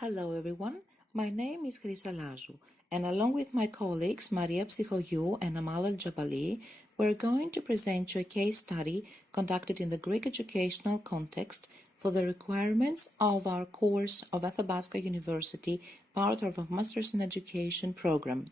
Hello everyone, my name is Chrisa Laju, and along with my colleagues Maria Psychoyou and Amal Al-Jabali, we're going to present you a case study conducted in the Greek educational context for the requirements of our course of Athabasca University, part of a Masters in Education program.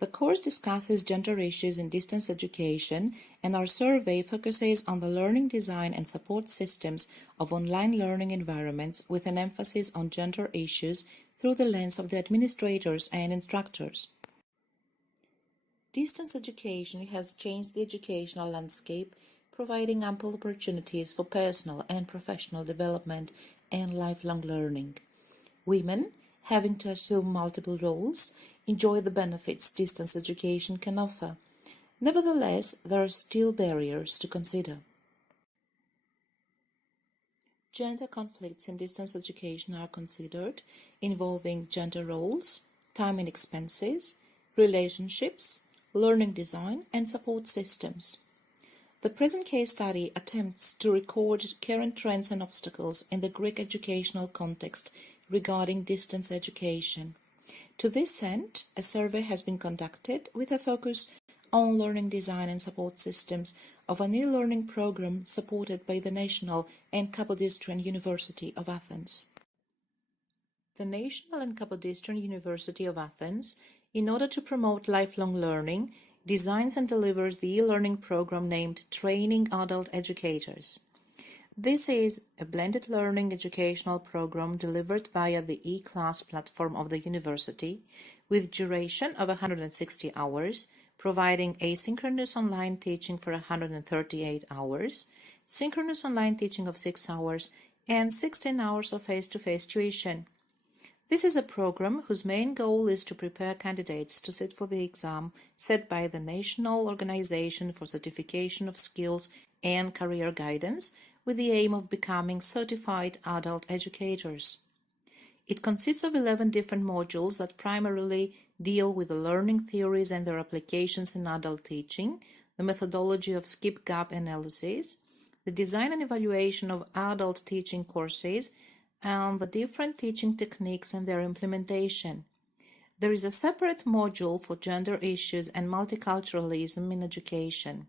The course discusses gender issues in distance education, and our survey focuses on the learning design and support systems of online learning environments with an emphasis on gender issues through the lens of the administrators and instructors. Distance education has changed the educational landscape, providing ample opportunities for personal and professional development and lifelong learning. Women, having to assume multiple roles, enjoy the benefits distance education can offer. Nevertheless, there are still barriers to consider. Gender conflicts in distance education are considered, involving gender roles, time and expenses, relationships, learning design, and support systems. The present case study attempts to record current trends and obstacles in the Greek educational context regarding distance education. To this end, a survey has been conducted with a focus on learning design and support systems of an e-learning program supported by the National and Kapodistrian University of Athens. The National and Kapodistrian University of Athens, in order to promote lifelong learning, designs and delivers the e-learning program named Training Adult Educators. This is a blended learning educational program delivered via the e-class platform of the university with duration of 160 hours, providing asynchronous online teaching for 138 hours, synchronous online teaching of 6 hours, and 16 hours of face-to-face tuition. This is a program whose main goal is to prepare candidates to sit for the exam set by the National Organization for Certification of Skills and Career Guidance, with the aim of becoming certified adult educators. It consists of 11 different modules that primarily deal with the learning theories and their applications in adult teaching, the methodology of skip-gap analysis, the design and evaluation of adult teaching courses, and the different teaching techniques and their implementation. There is a separate module for gender issues and multiculturalism in education.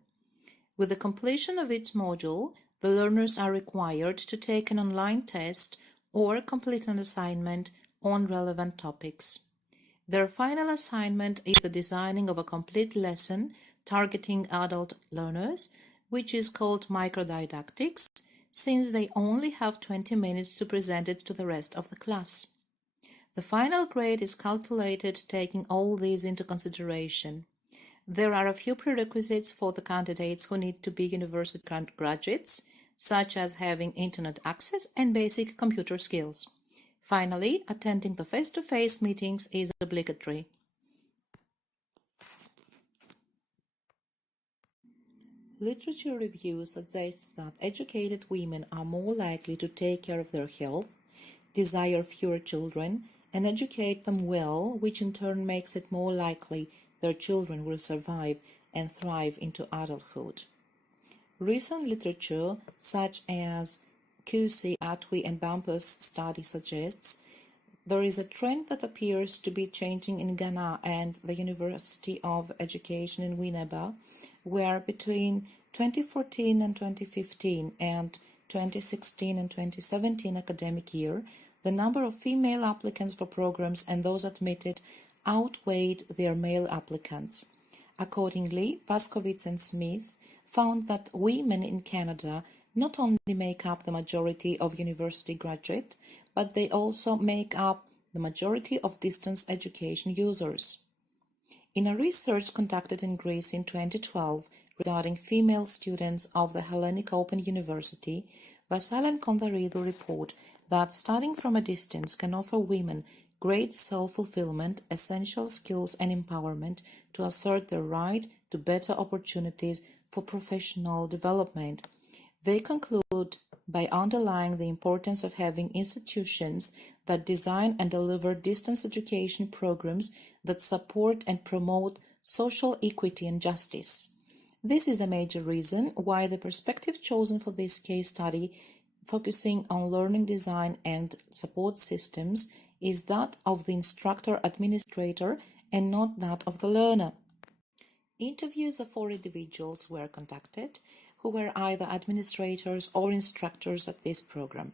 With the completion of each module, the learners are required to take an online test or complete an assignment on relevant topics. Their final assignment is the designing of a complete lesson targeting adult learners, which is called microdidactics, since they only have 20 minutes to present it to the rest of the class. The final grade is calculated taking all these into consideration. There are a few prerequisites for the candidates who need to be university graduates, such as having internet access and basic computer skills. Finally, attending the face-to-face meetings is obligatory. Literature review suggests that educated women are more likely to take care of their health, desire fewer children, and educate them well, which in turn makes it more likely their children will survive and thrive into adulthood. Recent literature, such as Cusi, Atwi, and Bumpus' study suggests there is a trend that appears to be changing in Ghana and the University of Education in Winneba, where between 2014 and 2015 and 2016 and 2017 academic year, the number of female applicants for programs and those admitted outweighed their male applicants. Accordingly, Vaskovits and Smith found that women in Canada not only make up the majority of university graduates, but they also make up the majority of distance education users. In a research conducted in Greece in 2012 regarding female students of the Hellenic Open University, Vassal and Kondaridou report that studying from a distance can offer women great self-fulfillment, essential skills and empowerment to assert their right to better opportunities for professional development. They conclude by underlying the importance of having institutions that design and deliver distance education programs that support and promote social equity and justice. This is the major reason why the perspective chosen for this case study focusing on learning design and support systems, is that of the instructor administrator and not that of the learner. Interviews of 4 individuals were conducted who were either administrators or instructors at this program.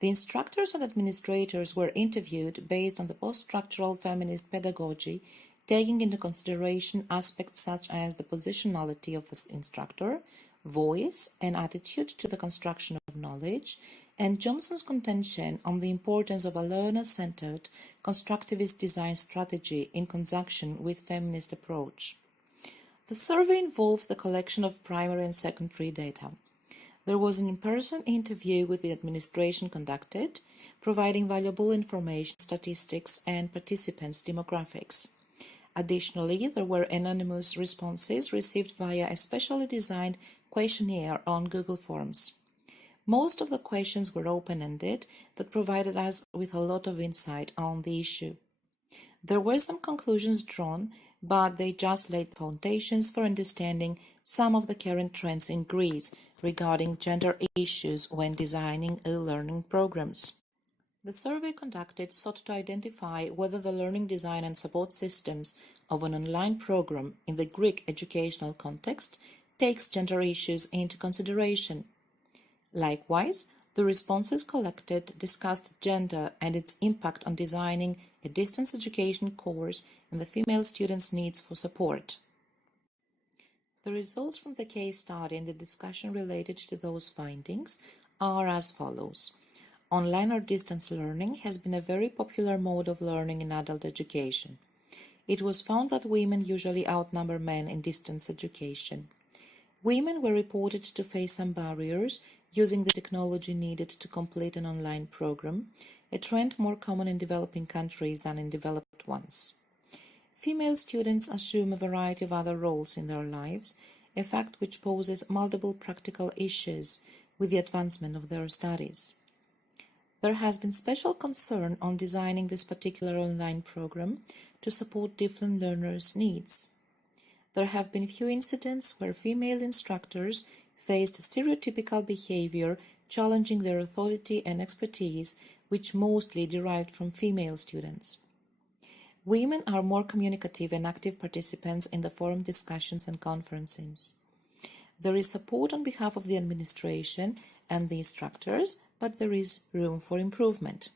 The instructors and administrators were interviewed based on the post-structural feminist pedagogy, taking into consideration aspects such as the positionality of the instructor, voice, and attitude to the construction of knowledge, and Johnson's contention on the importance of a learner-centered, constructivist design strategy in conjunction with feminist approach. The survey involved the collection of primary and secondary data. There was an in-person interview with the administration conducted, providing valuable information, statistics, and participants' demographics. Additionally, there were anonymous responses received via a specially designed questionnaire on Google Forms. Most of the questions were open-ended that provided us with a lot of insight on the issue. There were some conclusions drawn, but they just laid the foundations for understanding some of the current trends in Greece regarding gender issues when designing e-learning programs. The survey conducted sought to identify whether the learning design and support systems of an online program in the Greek educational context takes gender issues into consideration. Likewise, the responses collected discussed gender and its impact on designing a distance education course and the female students' needs for support. The results from the case study and the discussion related to those findings are as follows. Online or distance learning has been a very popular mode of learning in adult education. It was found that women usually outnumber men in distance education. Women were reported to face some barriers using the technology needed to complete an online program, a trend more common in developing countries than in developed ones. Female students assume a variety of other roles in their lives, a fact which poses multiple practical issues with the advancement of their studies. There has been special concern on designing this particular online program to support different learners' needs. There have been few incidents where female instructors faced stereotypical behavior challenging their authority and expertise, which mostly derived from female students. Women are more communicative and active participants in the forum discussions and conferences. There is support on behalf of the administration and the instructors, but there is room for improvement.